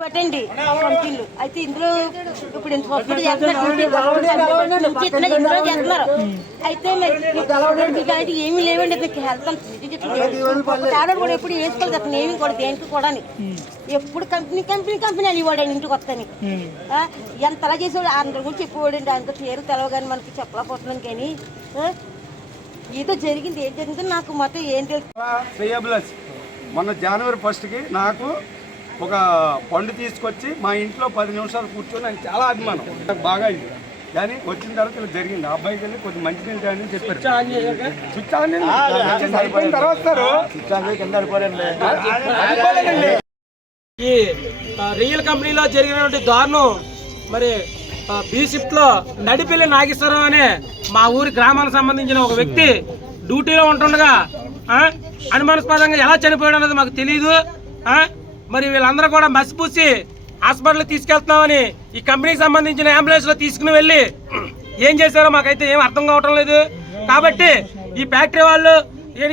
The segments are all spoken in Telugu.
పట్టండి కంపెనీలు అయితే ఇందులో ఇప్పుడు ఇందులో చేస్తున్నారు. అయితే మరి ఏమీ లేవండి మీకు హెల్త్ చాలా కూడా ఎప్పుడు వేసుకోలేదు అతను ఏమి కూడా దేనికి కూడా ఎప్పుడు కంపెనీ అని ఇవ్వడండి ఇంటికి వస్తాను ఎంతలా చేసేవాడు అందరి గురించి చెప్పేవాడండి అంత పేరు తెలవగాని మనకి చెప్పలేకపోతున్నాం కానీ ఏదో జరిగింది ఏం జరిగిందో నాకు మొత్తం ఏం తెలుసు. మొన్న జనవరి 1కి నాకు ఒక పండు తీసుకొచ్చి మా ఇంట్లో 10 నిమిషాలు కూర్చొని నాకు చాలా అభిమానం, నాకు బాగా అయింది. కానీ వచ్చిన తర్వాత ఇలా జరిగింది. ఆ అబ్బాయికి వెళ్ళి కొద్ది మంచి నీళ్ళు అని చెప్పారు. స్విచ్ ఆన్ తర్వాత ఈ రియల్ కంపెనీలో జరిగినటువంటి దారుణం మరి బి షిఫ్ట్ లో నడిపెల్లి నాగేశ్వరరావు అనే మా ఊరి గ్రామానికి సంబంధించిన ఒక వ్యక్తి డ్యూటీలో ఉంటుండగా అనుమానాస్పదంగా ఎలా చనిపోయాడు అన్నది మాకు తెలియదు. మరి వీళ్ళందరూ కూడా మసిపూసి హాస్పిటల్కి తీసుకెళ్తున్నామని ఈ కంపెనీకి సంబంధించిన అంబులెన్స్ లో తీసుకుని వెళ్ళి ఏం చేశారో మాకైతే ఏం అర్థం కావటం లేదు. కాబట్టి ఈ ఫ్యాక్టరీ వాళ్ళు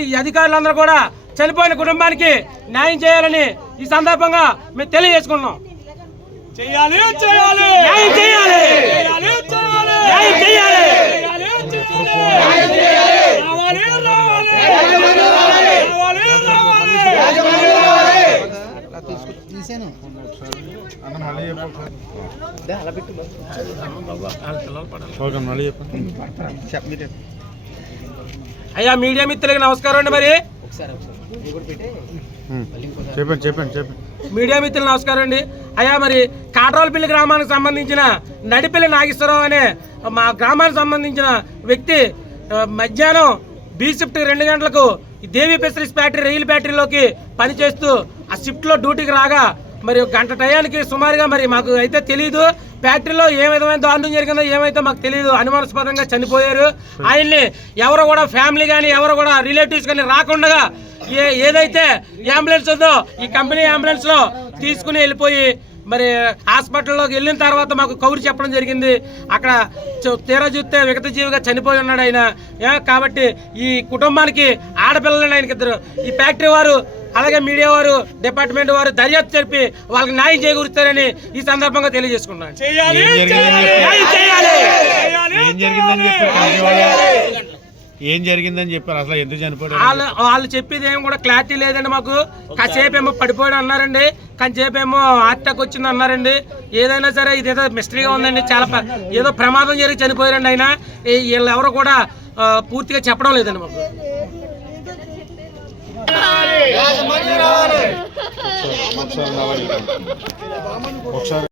ఈ అధికారులందరూ కూడా చనిపోయిన కుటుంబానికి న్యాయం చేయాలని ఈ సందర్భంగా మేము తెలియజేసుకున్నాం. చేయాలి చేయాలి న్యాయం చేయాలి న్యాయం చేయాలి అయ్యా మీడియా మిత్రులకి నమస్కారం అండి. మరి చెప్పండి మీడియా మిత్రులు నమస్కారం అండి. అయ్యా మరి కాట్రాలపల్లి గ్రామానికి సంబంధించిన నడిపెల్లి నాగేశ్వరరావు అనే మా గ్రామానికి సంబంధించిన వ్యక్తి మధ్యాహ్నం బి షిఫ్ట్ 2 గంటలకు దేవి పెసరీస్ ఫ్యాక్టరీ రైలు ఫ్యాక్టరీలోకి పనిచేస్తూ ఆ షిఫ్ట్లో డ్యూటీకి రాగా మరి గంట టయానికి సుమారుగా మరి మాకు అయితే తెలియదు ఫ్యాక్టరీలో ఏ విధమైన దారుణం జరిగిందో ఏమైతే మాకు తెలియదు. అనుమానాస్పదంగా చనిపోయారు. ఆయన్ని ఎవరు కూడా ఫ్యామిలీ కానీ ఎవరు కూడా రిలేటివ్స్ కానీ రాకుండా ఏదైతే అంబులెన్స్ ఉందో ఈ కంపెనీ అంబులెన్స్ లో తీసుకుని వెళ్ళిపోయి మరి హాస్పిటల్లోకి వెళ్ళిన తర్వాత మాకు కౌరు చెప్పడం జరిగింది. అక్కడ తీరా చూస్తే విగత జీవిగా చనిపోయి ఉన్నాడు ఆయన. కాబట్టి ఈ కుటుంబానికి ఆడపిల్లలు ఆయనకి ఇద్దరు. ఈ ఫ్యాక్టరీ వారు అలాగే మీడియా వారు డిపార్ట్మెంట్ వారు దర్యాప్తు జరిపి వాళ్ళకి న్యాయం చేకూరుస్తారని ఈ సందర్భంగా తెలియజేసుకున్నాను. ఏం జరిగిందని చెప్పారు, అసలు ఎందుకు చనిపోయారు వాళ్ళు చెప్పేది ఏం కూడా క్లారిటీ లేదండి మాకు. కాసేపు ఏమో పడిపోయాడు అన్నారండి, కాసేపు ఏమో హార్ట్ అటాక్ వచ్చింది అన్నారండి. ఏదైనా సరే ఇదేదో మిస్టరీగా ఉందండి. చాలా ఏదో ప్రమాదం జరిగి చనిపోయారండి ఆయన. వీళ్ళు ఎవరు కూడా పూర్తిగా చెప్పడం లేదండి మాకు.